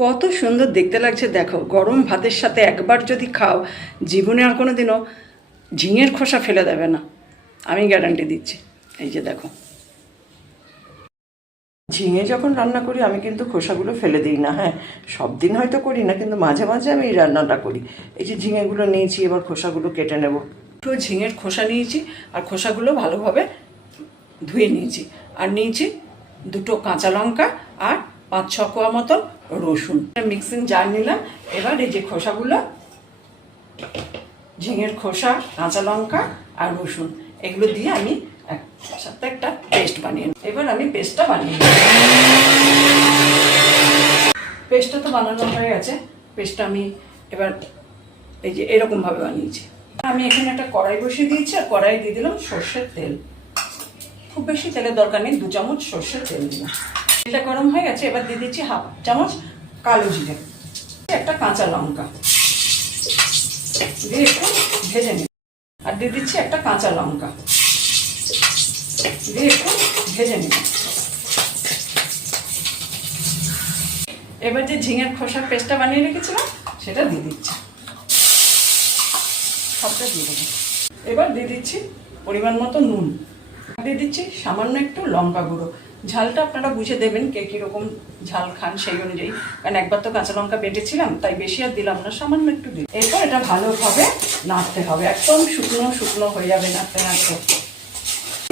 কত সুন্দর দেখতে লাগছে দেখো। গরম ভাতের সাথে একবার যদি খাও, জীবনে আর কোনো দিনও ঝিঙের খোসা ফেলে দেবে না, আমি গ্যারান্টি দিচ্ছি। এই যে দেখো, ঝিঙে যখন রান্না করি আমি কিন্তু খোসাগুলো ফেলে দিই না। হ্যাঁ, সব দিন হয়তো করি না, কিন্তু মাঝে মাঝে আমি এই রান্নাটা করি। এই যে ঝিঙেগুলো নিয়েছি, এবার খোসাগুলো কেটে নেব। একটু ঝিঙের খোসা নিয়েছি আর খোসাগুলো ভালোভাবে ধুয়ে নিয়েছি। আর নিয়েছি দুটো কাঁচা লঙ্কা আর 5-6 কোয়া মতন রসুন। মিক্সিং জার নিলাম। এবার এই যে খোসাগুলো, ঝিঙের খোসা, কাঁচা লঙ্কা আর রসুন, এগুলো দিয়ে আমি একসাথে একটা পেস্ট বানিয়ে নেব। এবার আমি পেস্টটা বানিয়ে নেব। পেস্টটা তো বানানো হয়ে গেছে। পেস্টটা আমি এবার এই যে এরকমভাবে বানিয়েছি। আমি এখানে একটা কড়াই বসিয়ে দিয়েছি আর কড়াই দিয়ে দিলাম সর্ষের তেল। খুব বেশি তেলের দরকার নেই, 2 চামচ সর্ষের তেল দিলাম। তেলটা গরম হয়ে গেছে। এবার দিয়ে দিচ্ছি 1/2 চামচ কালো জিরে, একটা কাঁচা লঙ্কা দিয়ে একটু ভেজে নিই। আর দিয়ে দিচ্ছি একটা কাঁচা লঙ্কা দিয়ে একটু ভেজে নিই। এবার যে ঝিঙের খোসার পেস্টটা বানিয়ে রেখেছিলাম সেটা দিয়ে দিচ্ছি, সবটা দিয়ে দেবো। এবার দিয়ে দিচ্ছি পরিমাণ মতো নুন, দিয়ে দিচ্ছি সামান্য একটু লঙ্কা গুঁড়ো। ঝালটা আপনারা বুঝে দেবেন, কে কীরকম ঝাল খান সেই অনুযায়ী, কারণ একবার তো কাঁচা লঙ্কা বেটেছিলাম, তাই বেশি আর দিলাম না, সামান্য একটু দিই। এরপর এটা ভালোভাবে নাড়তে হবে, একদম শুকনো শুকনো হয়ে যাবে নাড়তে নাড়তে।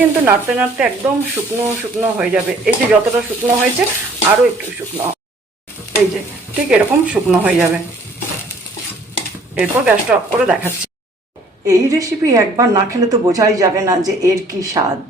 কিন্তু নাড়তে নাড়তে একদম শুকনো শুকনো হয়ে যাবে। এই যে যতটা শুকনো হয়েছে আরও একটু শুকনো, এই যে ঠিক এরকম শুকনো হয়ে যাবে। এরপর গ্যাসটা অফ করে দেখাচ্ছি। এই রেসিপি একবার না খেলে তো বোঝাই যাবে না যে এর কি স্বাদ।